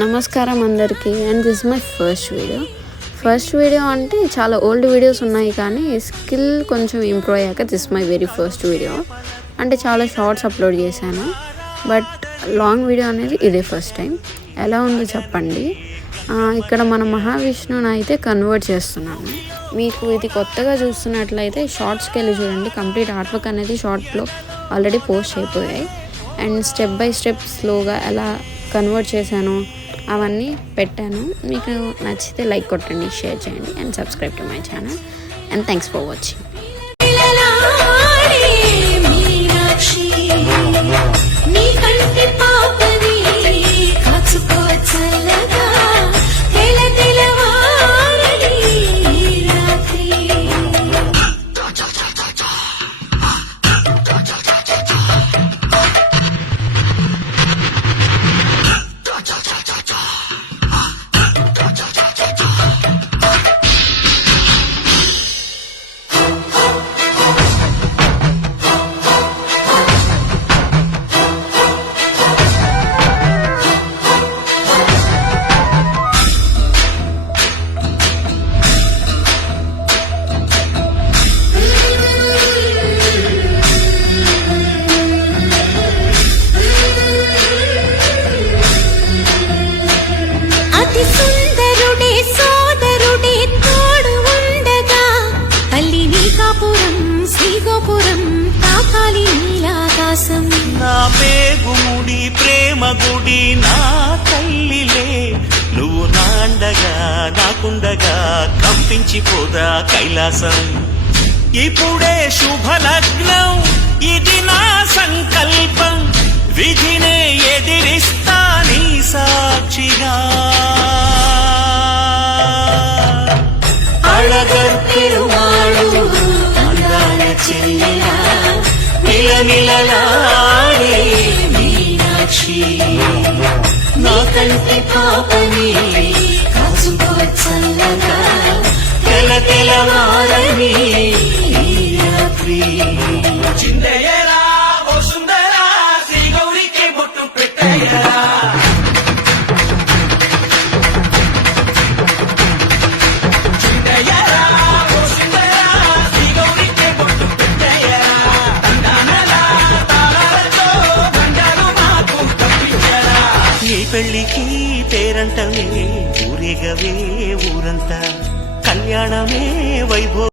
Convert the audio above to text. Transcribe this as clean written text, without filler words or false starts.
నమస్కారం అందరికీ. And this my first video అంటే చాలా ఓల్డ్ వీడియోస్ ఉన్నాయి, కానీ స్కిల్ కొంచెం ఇంప్రూవ్ అయ్యాక this my very first video. అంటే చాలా షార్ట్స్ అప్లోడ్ చేశాను, బట్ లాంగ్ వీడియో అనేది ఇదే ఫస్ట్ టైం. ఎలా ఉందో చెప్పండి. ఇక్కడ మన మహావిష్ణువుని అయితే కన్వర్ట్ చేస్తున్నాను. మీకు ఇది కొత్తగా చూస్తున్నట్లయితే షార్ట్స్కి వెళ్ళి చూడండి. కంప్లీట్ ఆర్ట్ వర్క్ అనేది షార్ట్లో ఆల్రెడీ పోస్ట్ అయిపోయాయి. అండ్ స్టెప్ బై స్టెప్ స్లోగా ఎలా కన్వర్ట్ చేశాను అవన్నీ పెట్టాను. మీకు నచ్చితే లైక్ కొట్టండి, షేర్ చేయండి and subscribe to my channel. And thanks for watching. నా పేగుముడి ప్రేమ గుడి నా తల్లిలే, నువ్వు నాండగా నాకుండగా కంపించిపోదా కైలాసం. ఇప్పుడే శుభలగ్నం, ఇది నా సంకల్పం, విధినే ఎదిరిస్తా నీ సాక్షిగా. అళగర్పెరుమాళు అందాల చెల్లెలా నిలనిలలాడే మీనాక్షి, నా కంటి పాపని కాచుకోవచ్చల్లగా తెల తెలవారని రాత్రి. చిందయ్యరా ఓ సుందరా, శ్రీ గౌరికి బొట్టు పెట్టయ్యరా. ఈ పెళ్లికి పేరంటమే ఊరేగవే ఊరంతా, కళ్యాణమే వైభవ